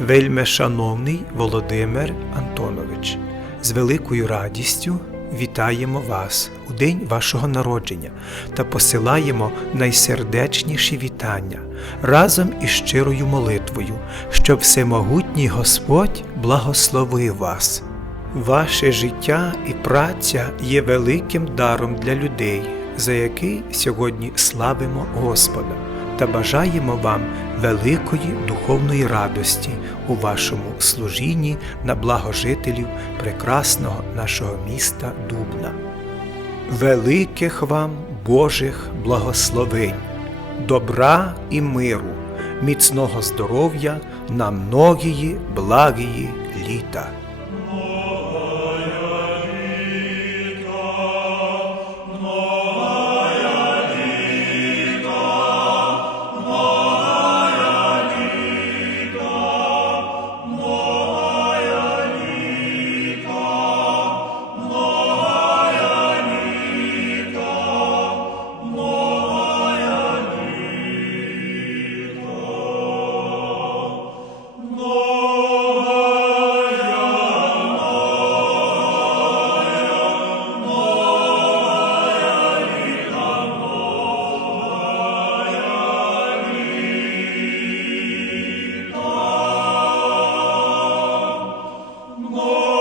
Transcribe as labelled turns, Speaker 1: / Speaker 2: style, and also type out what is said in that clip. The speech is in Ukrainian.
Speaker 1: Вельме шановний Володимир Антонович, з великою радістю вітаємо вас у день вашого народження та посилаємо найсердечніші вітання разом із щирою молитвою, щоб всемогутній Господь благословив вас. Ваше життя і праця є великим даром для людей, за який сьогодні славимо Господа та бажаємо вам великої духовної радості у вашому служінні на благо жителів прекрасного нашого міста Дубна. Великих вам Божих благословень, добра і миру, міцного здоров'я на многії благії літа. Lord.